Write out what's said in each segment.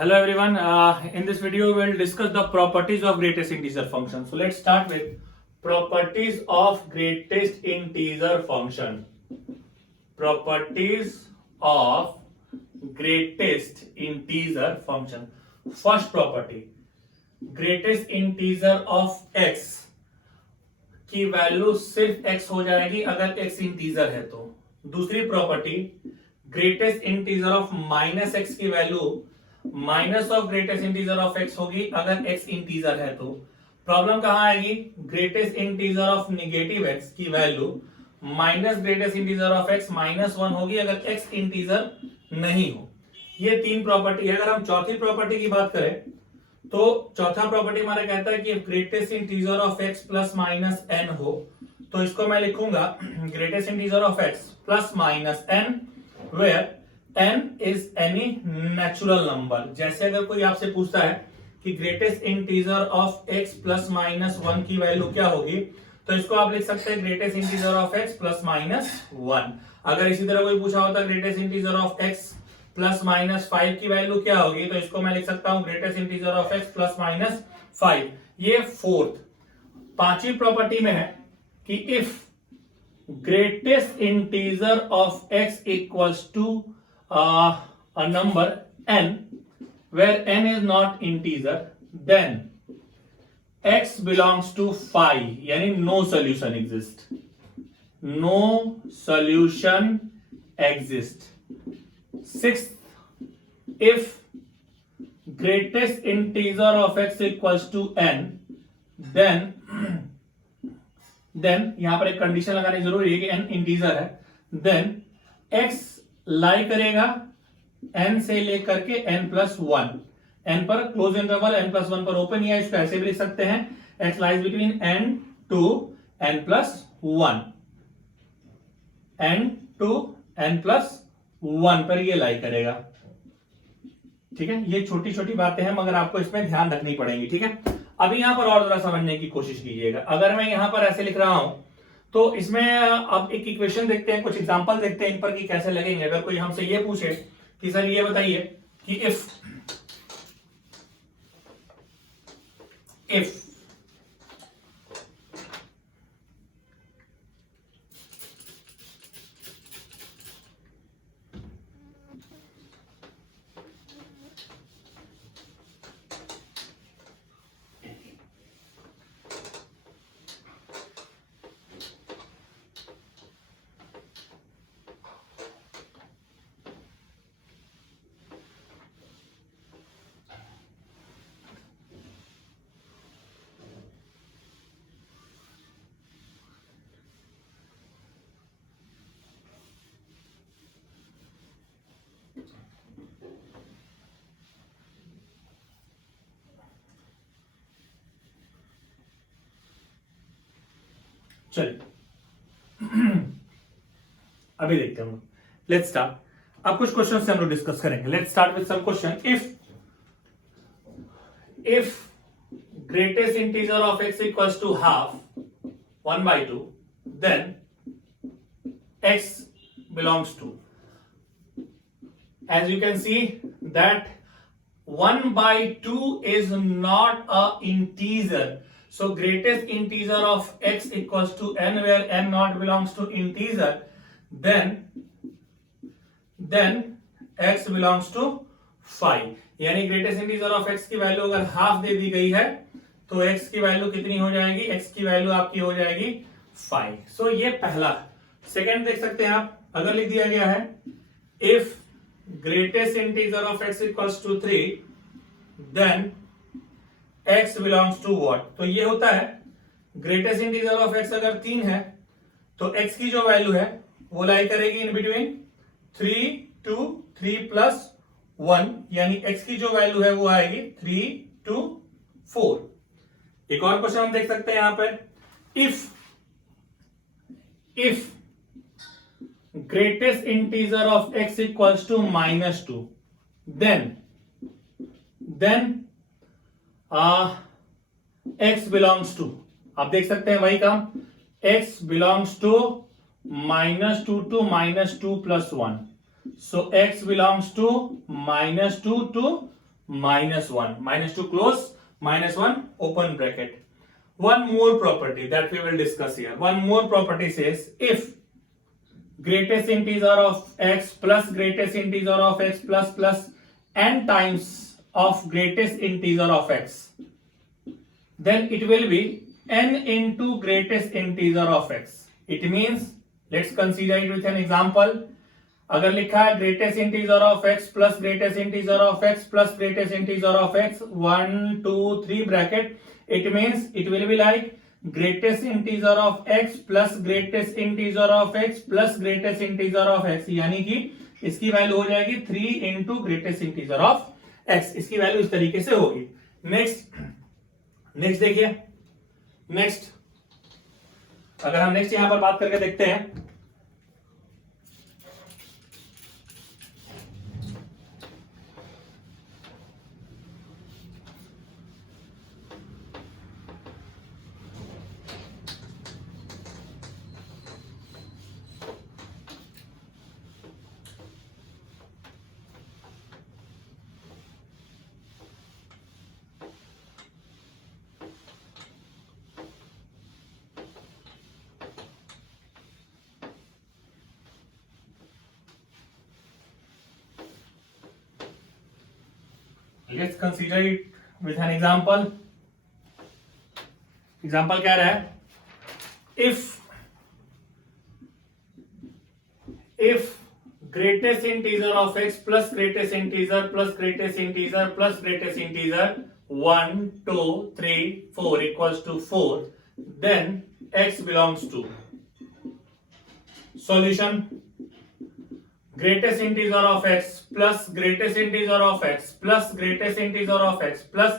Hello everyone. In this video, we'll discuss the properties of greatest integer function. So let's start with properties of greatest integer function. Properties of greatest integer function. First property, greatest integer of x की value सिर्फ x हो जाएगी अगर x integer है तो. दूसरी property, greatest integer of minus X की value minus of greatest integer of X होगी अगर x इंटीजर है तो. प्रॉब्लम कहां आएगी? Greatest integer of negative x की value minus greatest integer of x minus one होगी अगर x इंटीजर नहीं हो. ये तीन प्रॉपर्टी है. अगर हम चौथी प्रॉपर्टी की बात करें तो चौथा प्रॉपर्टी हमारा कहता है कि greatest integer of x plus minus n हो, तो इसको मैं लिखूंगा greatest integer of x plus minus n where n is any natural number. जैसे अगर कोई आपसे पूछता है कि greatest integer of x plus minus one की वैल्यू क्या होगी, तो इसको आप लिख सकते हैं greatest integer of x plus minus one. अगर इसी तरह कोई पूछा होता greatest integer of x plus minus five की वैल्यू क्या होगी, तो इसको मैं लिख सकता हूं greatest integer of x plus minus five. ये फोर्थ. पांचवी प्रॉपर्टी में है कि if greatest integer of x equals to a number n where n is not integer then x belongs to phi, यानी no solution exists. No solution exists. Sixth, if greatest integer of x equals to n then यहां पर एक condition लगानी जरूरी है कि n integer है. then x lie करेगा n से लेकर के n प्लस वन, n पर close interval n plus one पर ओपन, या इसको ऐसे भी लिख सकते हैं x lies between n to n plus one, n to n plus one पर ये लाई करेगा. ठीक है, ये छोटी छोटी बातें हैं मगर आपको इसमें ध्यान रखनी पड़ेंगी. ठीक है, अभी यहां पर और जरा समझने की कोशिश कीजिएगा. अगर मैं यहां पर ऐसे लिख रहा हूं तो इसमें अब एक इक्वेशन देखते हैं, कुछ एग्जांपल देखते हैं इन पर कि कैसे लगेंगे. अगर कोई हमसे ये पूछे कि सर ये बताइए कि इफ चलिए अभी देखते हैं. Let's start. अब कुछ क्वेश्चन से हम लोग डिस्कस करेंगे. Let's start with some question. If greatest integer of x equals to half 1/2 then x belongs to, as you can see that 1/2 is not a integer. So greatest integer of x equals to n where n not belongs to integer, then x belongs to phi. यानी greatest integer of x की value अगर half दे दी गई है तो x की value कितनी हो जाएगी? x की वैल्यू आपकी हो जाएगी phi. सो ये पहला. सेकेंड देख सकते हैं आप, अगर लिख दिया गया है if greatest integer of x equals to 3 then x belongs to what. तो ये होता है ग्रेटेस्ट इंटीजर ऑफ x अगर 3 है तो x की जो वैल्यू है वो लाई करेगी इन बिटवीन 3 टू 3 प्लस 1, यानी x की जो वैल्यू है वो आएगी 3 टू 4. एक और क्वेश्चन हम देख सकते हैं यहां पर. If greatest integer of x equals to -2 then x belongs to, आप देख सकते हैं वही काम, x belongs to -2 to -2 plus 1. So x belongs to -2 to -1, -2 close, -1 open bracket. One more property that we will discuss here. One more property says if greatest integer of x plus greatest integer of x plus n times of greatest integer of x, then it will be n into greatest integer of x. It means, let's consider it with an example. अगर लिखा है greatest integer of x plus greatest integer of x plus greatest integer of x 1 2 3 bracket, it means it will be like greatest integer of x plus greatest integer of x plus greatest integer of x, यानी कि इसकी value हो जाएगी 3 into greatest integer of x. इसकी value इस तरीके से होगी. नेक्स्ट देखिए, नेक्स्ट अगर हम नेक्स्ट यहां पर बात करके देखते हैं, let's consider it with an example. Example क्या रहा है? If greatest integer of x plus greatest integer plus greatest integer plus greatest integer 1 2 3 4 equals to 4, then x belongs to solution. Greatest integer of x plus greatest integer of x plus greatest integer of x plus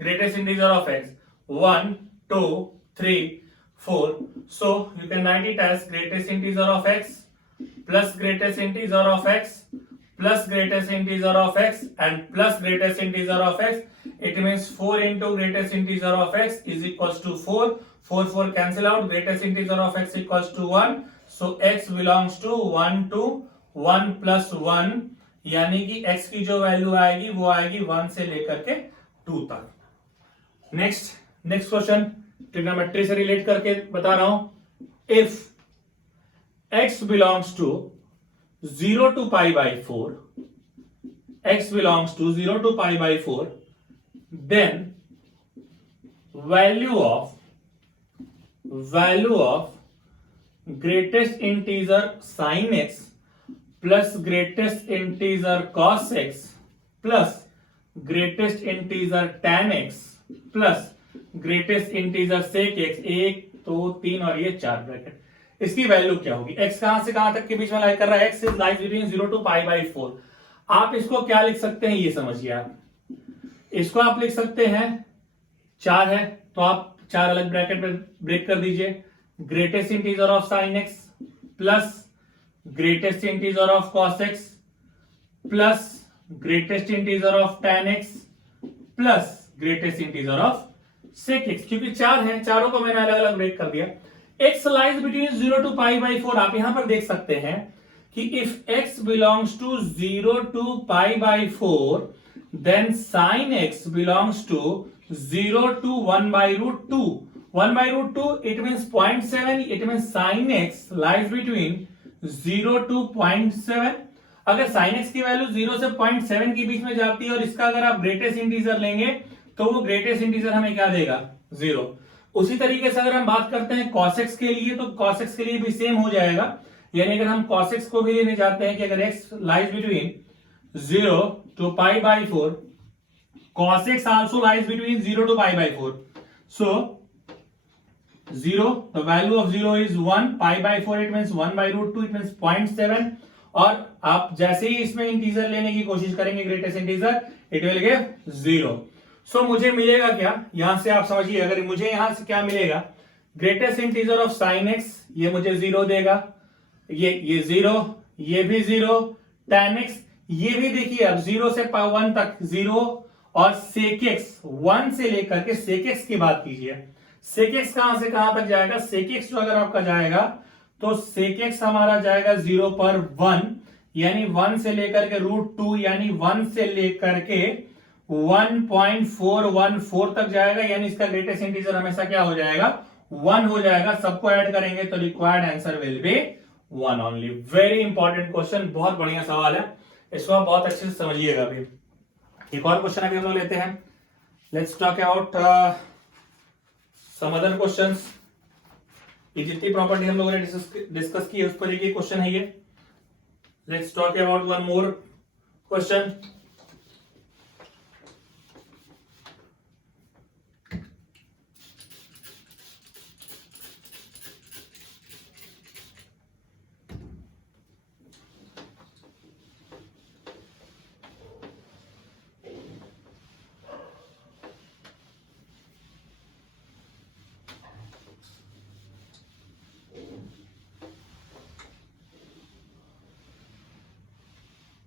greatest integer of x 1 2 3 4. So you can write it as greatest integer of x plus greatest integer of x plus greatest integer of x and plus greatest integer of x. It means 4 into greatest integer of x is equals to 4. 4 cancel out. Greatest integer of x equals to 1. So x belongs to 1 to 1 plus 1, यानी कि x की जो value आएगी वो आएगी 1 से लेकर के 2 तक. नेक्स्ट क्वेश्चन ट्रिग्नोमेट्री से रिलेट करके बता रहा हूं. If x belongs to 0 to pi by 4, x belongs to 0 to pi by 4, then value of greatest integer sin x plus greatest integer cos x plus greatest integer tan x plus greatest integer sec x, 1 2 3 और ये 4 bracket, इसकी value क्या होगी? x कहां से कहां तक के बीच में लाई कर रहा है? x is lies between 0 to pi by 4. आप इसको क्या लिख सकते हैं ये समझिए. आप इसको आप लिख सकते हैं 4 है तो आप 4 अलग ब्रैकेट में ब्रेक कर दीजिए. Greatest integer of sine x plus greatest integer of cos x plus greatest integer of tan x plus greatest integer of sec x. क्योंकि 4 है, चारों को मैंने अलग अलग ब्रेक कर दिया. x lies between 0 to pi by 4. आप यहां पर देख सकते हैं कि if x belongs to 0 to pi by 4, then sin x belongs to 0 to 1 by root 2. 1 by root 2 it means 0.7. It means sin x lies between 0 to 0.7. अगर sin x की value 0 से 0.7 के बीच में जाती है और इसका अगर आप ग्रेटेस्ट इंटीजर लेंगे तो वो ग्रेटेस्ट इंटीजर हमें क्या देगा? 0. उसी तरीके से अगर हम बात करते हैं cos x के लिए, तो cos x के लिए भी सेम हो जाएगा. यानी अगर हम cos x को भी लेने जाते हैं कि अगर x lies between 0 to pi by 4, cos x also lies between 0 to pi by 4. So 0, the value of 0 is 1, pi by 4 it means 1 by root 2, it means 0.7. और आप जैसे ही इसमें इंटीजर लेने की कोशिश करेंगे greatest integer, it will give 0. सो मुझे मिलेगा क्या? यहां से आप समझिए, अगर मुझे यहां से क्या मिलेगा? Greatest integer of sine x, ये मुझे 0 देगा, ये 0, ये भी 0, tan x ये भी देखिए अब 0 से 1 तक 0, और sec x 1 से लेकर के sec x की बात कीजिए. sec x कहां से कहां तक जाएगा? sec x जो अगर आपका जाएगा तो sec x हमारा जाएगा 0 पर 1, यानी 1 से लेकर के रूट 2, यानी 1 से लेकर के 1.414 तक जाएगा, यानी इसका ग्रेटेस्ट इंटीजर हमेशा क्या हो जाएगा, 1 हो जाएगा। सबको ऐड करेंगे तो required answer will be 1 only. Very important question, बहुत बढ़िया सवाल है, इसको आप बहुत अच्छे से समझिएगा। अभी एक और क्वेश्चन अभी हम लोग लेते हैं। Let's talk about some other questions. ये जितनी प्रॉपर्टी हम लोगों ने डिस्कस की है उस पर एक क्वेश्चन है ये। Let's talk about one more question.